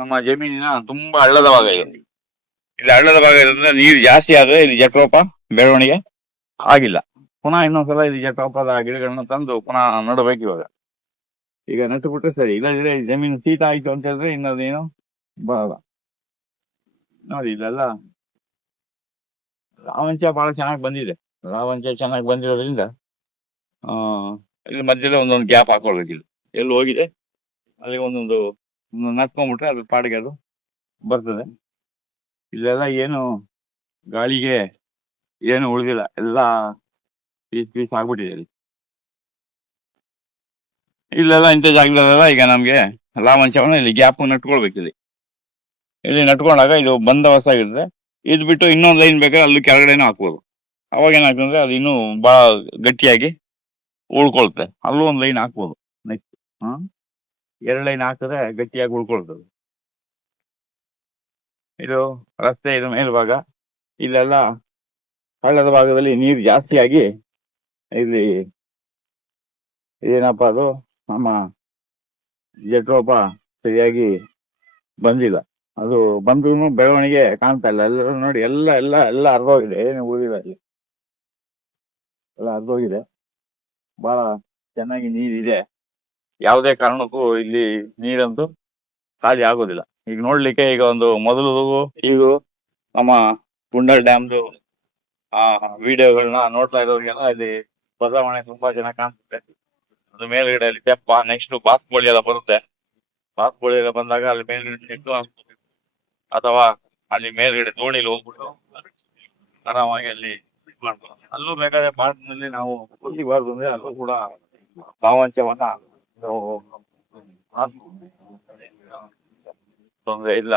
ನಮ್ಮ ಜಮೀನಿನ ತುಂಬಾ ಹಳ್ಳದ ಭಾಗ ಇದೆ. ಇಲ್ಲಿ ಹಳ್ಳದ ಭಾಗ ಇರೋದ್ರಿಂದ ನೀರು ಜಾಸ್ತಿ ಆದ್ರೆ ಇಲ್ಲಿ ಜಟ್ರೋಪ ಬೆಳವಣಿಗೆ ಆಗಿಲ್ಲ. ಪುನಃ ಇನ್ನೊಂದ್ಸಲ ಇಲ್ಲಿ ಜಟ್ರೋಪದ ಗಿಡಗಳನ್ನ ತಂದು ಪುನಃ ನಡಬೇಕು ಇವಾಗ. ಈಗ ನಟ್ಟು ಬಿಟ್ರೆ ಸರಿ, ಇಲ್ಲದಿದ್ರೆ ಜಮೀನು ಶೀತ ಆಯ್ತು ಅಂತ ಹೇಳಿದ್ರೆ ಇನ್ನದೇನು ಬರಲ್ಲ. ನೋಡಿ ಇಲ್ಲೆಲ್ಲ ರಾವಂಚ ಬಹಳ ಚೆನ್ನಾಗಿ ಬಂದಿದೆ. ರಾವಂಚ ಚೆನ್ನಾಗಿ ಬಂದಿರೋದ್ರಿಂದ ಇಲ್ಲಿ ಮಧ್ಯದಲ್ಲಿ ಒಂದೊಂದು ಗ್ಯಾಪ್ ಹಾಕೊಳ್ಬೇಕಿಲ್ಲ. ಎಲ್ಲಿ ಹೋಗಿದೆ ಅಲ್ಲಿ ಒಂದೊಂದು ನಟ್ಕೊಂಡ್ಬಿಟ್ರೆ ಅದ್ರ ಪಾಡಿಗೆ ಅದು ಬರ್ತದೆ. ಇಲ್ಲೆಲ್ಲ ಏನು ಗಾಳಿಗೆ ಏನು ಉಳಿದಿಲ್ಲ, ಎಲ್ಲ ಪೀಸ್ ಆಗ್ಬಿಟ್ಟಿದೆ ಇಲ್ಲಿ. ಇಲ್ಲೆಲ್ಲ ಇಂಥ ಜಾಗದಲ್ಲೆಲ್ಲ ಈಗ ನಮ್ಗೆ ರಾವಂಚವನ್ನ ಇಲ್ಲಿ ಗ್ಯಾಪ್ ನಟ್ಕೊಳ್ಬೇಕಿಲ್ಲಿ. ಇಲ್ಲಿ ನಟ್ಕೊಂಡಾಗ ಇದು ಬಂದೋಬಸ್ತಾಗಿರುತ್ತೆ. ಇದು ಬಿಟ್ಟು ಇನ್ನೊಂದು ಲೈನ್ ಬೇಕಾದ್ರೆ ಅಲ್ಲಿ ಕೆಳಗಡೆನೂ ಹಾಕ್ಬೋದು. ಅವಾಗ ಏನಾಗ್ತದೆ ಅಂದ್ರೆ ಅದು ಇನ್ನೂ ಬಹಳ ಗಟ್ಟಿಯಾಗಿ ಉಳ್ಕೊಳ್ತೆ. ಅಲ್ಲೂ ಒಂದು ಲೈನ್ ಹಾಕ್ಬೋದು. ನೆಕ್ಸ್ಟ್ 2 ಲೈನ್ ಹಾಕಿದ್ರೆ ಗಟ್ಟಿಯಾಗಿ ಉಳ್ಕೊಳ್ತದೆ. ಇದು ರಸ್ತೆ, ಇದು ಮೇಲ್ಭಾಗ. ಇಲ್ಲೆಲ್ಲ ಹಳ್ಳದ ಭಾಗದಲ್ಲಿ ನೀರು ಜಾಸ್ತಿಯಾಗಿ ಇಲ್ಲಿ ಏನಪ್ಪಾ ಅದು ನಮ್ಮ ಜಟ್ರೋಪ ಸರಿಯಾಗಿ ಬಂದಿಲ್ಲ. ಅದು ಬಂದ್ರೂ ಬೆಳವಣಿಗೆ ಕಾಣ್ತಾ ಇಲ್ಲ. ಎಲ್ಲ ನೋಡಿ, ಎಲ್ಲ ಎಲ್ಲ ಎಲ್ಲ ಅರ್ಧೋಗಿದೆ, ಏನು ಉಳಿದಿಲ್ಲ ಇಲ್ಲಿ. ಎಲ್ಲ ಅರ್ಧೋಗಿದೆ. ಬಹಳ ಚೆನ್ನಾಗಿ ನೀರಿದೆ. ಯಾವುದೇ ಕಾರಣಕ್ಕೂ ಇಲ್ಲಿ ನೀರಂತೂ ಖಾಲಿ ಆಗೋದಿಲ್ಲ. ಈಗ ನೋಡ್ಲಿಕ್ಕೆ ಈಗ ಒಂದು ಮೊದಲು ಈಗ ನಮ್ಮ ಕುಂಡಲ್ ಡ್ಯಾಮ್ದು ವಿಡಿಯೋಗಳನ್ನ ನೋಡ್ತಾ ಇರೋರಿಗೆಲ್ಲ ಇಲ್ಲಿ ಬದಲಾವಣೆ ತುಂಬಾ ಚೆನ್ನಾಗಿ ಕಾಣಿಸುತ್ತೆ. ಅದು ಮೇಲ್ಗಡೆ ಅಲ್ಲಿ ತೆಪ್ಪ, ನೆಕ್ಸ್ಟ್ ಬಾತುಕೋಳಿ ಎಲ್ಲ ಬರುತ್ತೆ. ಬಾತುಕೋಳಿ ಎಲ್ಲ ಬಂದಾಗ ಅಲ್ಲಿ ಮೇಲ್ಗಡೆ ನೆಟ್ಟು ಅಥವಾ ಅಲ್ಲಿ ಮೇಲ್ಗಡೆ ದೋಣಿಲಿ ಹೋಗ್ಬಿಟ್ಟು ಆರಾಮಾಗಿ ಅಲ್ಲಿ ಮಾಡ್ಬೋದು. ಅಲ್ಲೂ ಬೇಕಾದ್ರೆ ಭಾರತದಲ್ಲಿ ನಾವು ಕೂಲಿಬಾರ್ದು ಅಂದ್ರೆ ಅಲ್ಲೂ ಕೂಡ ಭಾವಾಂಶವನ್ನ ತೊಂದರೆ ಇಲ್ಲ.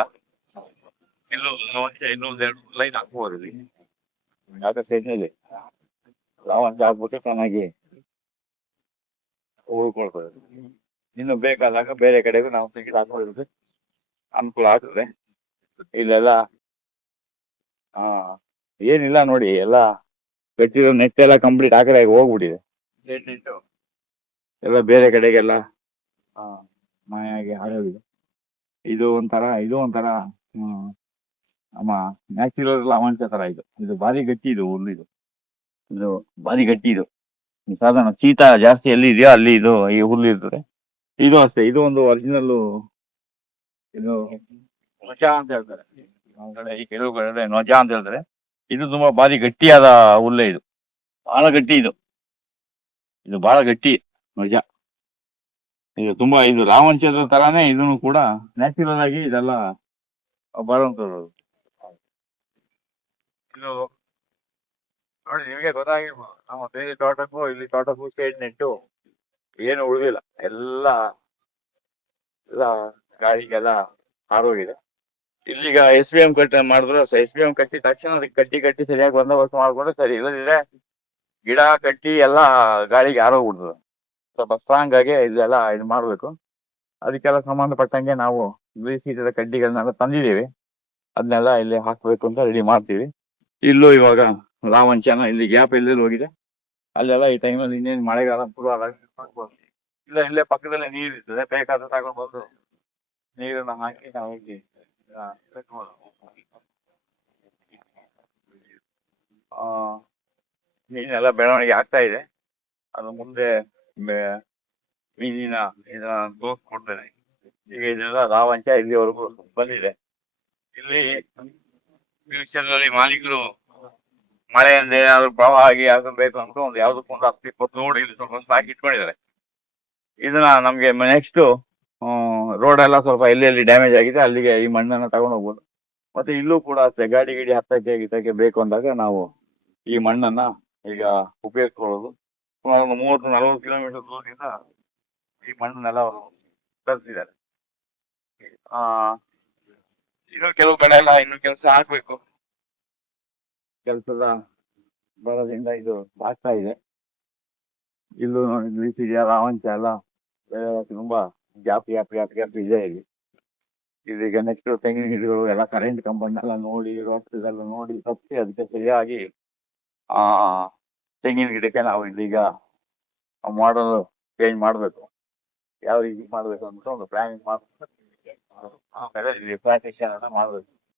ಇನ್ನೊಂದೆರಡು ಲೈನ್ ಹಾಕ್ಬೋದು ಇಲ್ಲಿ. ಯಾಕಂದ್ರೆ ಭಾವಾಂಶ ಆಗ್ಬಿಟ್ಟು ಚೆನ್ನಾಗಿ ಉಳ್ಕೊಳ್ತದೆ. ಇನ್ನು ಬೇಕಾದಾಗ ಬೇರೆ ಕಡೆಗೂ ನಾವು ತೆಗೆದು ಹಾಕೊಳ್ಳೋದಕ್ಕೆ ಅನುಕೂಲ ಆಗ್ತದೆ. ಇಲ್ಲೆಲ್ಲ ಏನಿಲ್ಲ ನೋಡಿ, ಎಲ್ಲ ಕಟ್ಟಿರೋ ನೆಟ್ ಎಲ್ಲ ಕಂಪ್ಲೀಟ್ ಆ ಕಡೆ ಹೋಗ್ಬಿಟ್ಟಿದೆ. ಎಲ್ಲ ಬೇರೆ ಕಡೆಗೆಲ್ಲ ಮಾಯಾಗಿ ಹಾಳಾಗಿದೆ. ಇದು ಒಂಥರ ನಮ್ಮ ನ್ಯಾಚುರಲ್ ಲಾವಂಚ ತರ ಇದು ಭಾರಿ ಗಟ್ಟಿ, ಇದು ಹುಲ್ಲು, ಇದು ಭಾರಿ ಗಟ್ಟಿ. ಇದು ಸಾಧಾರಣ ಶೀತ ಜಾಸ್ತಿ ಎಲ್ಲಿ ಇದೆಯೋ ಅಲ್ಲಿ ಇದು ಈ ಹುಲ್ಲು ಇರ್ತದೆ. ಇದು ಅಷ್ಟೇ, ಇದು ಒಂದು ಒರಿಜಿನಲ್. ಇದು ನೊಜ ಅಂತ ಹೇಳ್ತಾರೆ ಈ ಕೆಲವು ಕಡೆ, ನೊಜ ಅಂತ ಹೇಳ್ತಾರೆ. ಇದು ತುಂಬಾ ಭಾರಿ ಗಟ್ಟಿಯಾದ ಹುಲ್ಲೆ. ಇದು ಬಹಳ ಗಟ್ಟಿ. ಇದು ಬಹಳ ಗಟ್ಟಿ ನೊಜ. ಇದು ತುಂಬಾ, ಇದು ರಾವಂಚದ ತರಾನೇ ಇದನ್ನು ಕೂಡ ನ್ಯಾಚುರಲ್ ಆಗಿ ಇದೆಲ್ಲ ಬರುವಂತದ್ದು. ಇದು ನೋಡಿ, ನಿಮಗೆ ಗೊತ್ತಾಗಿರ್ಬೋದು, ನಮ್ಮ ಬೇರೆ ತೋಟಕ್ಕೂ ಇಲ್ಲಿ ತೋಟಕ್ಕೂ ಶೇಡ್ ನೆಟ್ಟು ಏನು ಉಳಿದಿಲ್ಲ. ಎಲ್ಲ ಗಾಳಿಗೆಲ್ಲ ಹಾರೋಗಿದೆ. ಇಲ್ಲಿಗ SBM ಕಟ್ಟಿ ಮಾಡಿದ್ರು, SBM ಕಟ್ಟಿ ತಕ್ಷಣ ಅದಕ್ಕೆ ಕಟ್ಟಿ ಸರಿಯಾಗಿ ಬಂದೋಬಸ್ತ್ ಮಾಡ್ಕೊಂಡ್ರೆ ಸರಿ. ಇಲ್ಲದಿದ್ರೆ ಗಿಡ ಕಟ್ಟಿ ಎಲ್ಲ ಗಾಳಿಗೆ ಹಾರೋಗ್ಬಿಡ್ತದೆ. ಸ್ವಲ್ಪ ಸ್ಟ್ರಾಂಗ್ ಆಗಿ ಇದೆಲ್ಲ ಇದು ಮಾಡ್ಬೇಕು. ಅದಕ್ಕೆಲ್ಲ ಸಂಬಂಧಪಟ್ಟಂಗೆ ನಾವು ಗ್ರೀಸೀಟದ ಕಡ್ಡಿಗಳನ್ನೆಲ್ಲ ತಂದಿದ್ದೀವಿ. ಅದನ್ನೆಲ್ಲ ಇಲ್ಲಿ ಹಾಕ್ಬೇಕು ಅಂತ ರೆಡಿ ಮಾಡ್ತೀವಿ. ಇಲ್ಲೂ ಇವಾಗ ರಾವಂಚನ ಇಲ್ಲಿ ಗ್ಯಾಪ್ ಎಲ್ಲೆಲ್ಲಿ ಹೋಗಿದೆ ಅಲ್ಲೆಲ್ಲ ಈ ಟೈಮಲ್ಲಿ ಇನ್ನೇನು ಮಳೆಗಾಲ ಶುರು ಆದಾಗ ಇಲ್ಲ, ಇಲ್ಲೇ ಪಕ್ಕದಲ್ಲೇ ನೀರು ಇರ್ತದೆ. ಬೇಕಾದ್ರೆ ತಗೊಂಡು ಬಂದು ನೀರನ್ನ ಹಾಕಿ ನಾವು ಇಲ್ಲಿ ಮೀನೆಲ್ಲ ಬೆಳವಣಿಗೆ ಆಗ್ತಾ ಇದೆ. ಅದು ಮುಂದೆ ಮೀನಿನ ಇದನ್ನ ತೋರಿಸ್ಕೊಡ್ತೇನೆ. ಈಗ ಇದೆಲ್ಲ ರಾವಂಚ ಇಲ್ಲಿವರೆಗೂ ಬಂದಿದೆ. ಇಲ್ಲಿ ಫ್ಯೂಚರ್ನಲ್ಲಿ ಮಾಲೀಕರು ಮಳೆಯಿಂದ ಏನಾದ್ರು ಪ್ರವಾಹ ಆಗಿ ಬೇಕು ಅಂತ ಒಂದು ಯಾವ್ದಕ್ಕೊಂದು 10-20 ರೋಡ್ ಇಲ್ಲಿ ಸ್ವಲ್ಪ ಸಾಕಿ ಇಟ್ಕೊಂಡಿದ್ದಾರೆ. ಇದನ್ನ ನಮ್ಗೆ ನೆಕ್ಸ್ಟ್ ರೋಡ್ ಎಲ್ಲ ಸ್ವಲ್ಪ ಎಲ್ಲಿ ಡ್ಯಾಮೇಜ್ ಆಗಿದೆ ಅಲ್ಲಿಗೆ ಈ ಮಣ್ಣನ್ನ ತಗೊಂಡು ಹೋಗ್ಬೋದು. ಮತ್ತೆ ಇಲ್ಲೂ ಕೂಡ ಅಷ್ಟೇ, ಗಾಡಿ ಹತ್ತಕ್ಕೆ ಗಿಟ್ಟಕ್ಕೆ ಬೇಕು ಅಂದಾಗ ನಾವು ಈ ಮಣ್ಣನ್ನ ಈಗ ಉಪಯೋಗಿಸ್ಕೊಳ್ಳೋದು. ಸುಮಾರು 30-40 ಕಿಲೋಮೀಟರ್ ದೂರದಿಂದ ಈ ಮಣ್ಣನ್ನೆಲ್ಲ ಅವರು ತರಿಸಿದ್ದಾರೆ. ಇನ್ನು ಕೆಲವು ಕಡೆ ಎಲ್ಲ ಇನ್ನು ಕೆಲಸ ಆಗ್ಬೇಕು. ಕೆಲಸದ ಬರೋದ್ರಿಂದ ಇದು ಆಗ್ತಾ ಇದೆ. ಇಲ್ಲೂ ನೋಡಿ, ರಾವಂಚ ಎಲ್ಲ ತುಂಬಾ ಗ್ಯಾಪ್ ಇದೆ ಇಲ್ಲಿ. ಇದೀಗ ನೆಕ್ಸ್ಟ್ ತೆಂಗಿನ ಗಿಡಗಳು ಎಲ್ಲ ಕರೆಂಟ್ ಕಂಬನ್ನೆಲ್ಲ ನೋಡಿ, ರೋಡ್ಸ್ ನೋಡಿ ತಪ್ಪಿಸಿ ಅದಕ್ಕೆ ಸರಿಯಾಗಿ ತೆಂಗಿನ ಗಿಡಕ್ಕೆ ನಾವು ಇಲ್ಲಿಗ ಮಾಡಲ್ ಚೇಂಜ್ ಮಾಡಬೇಕು. ಯಾವ ರೀತಿ ಮಾಡಬೇಕು ಅಂತ ಒಂದು ಪ್ಲಾನಿಂಗ್ ಮಾಡ್ಬೇಕು. ಆಮೇಲೆ ರಿಪ್ಲಾಂಟೇಶನ್ ಅನ್ನ ಮಾಡ್ಬೇಕು.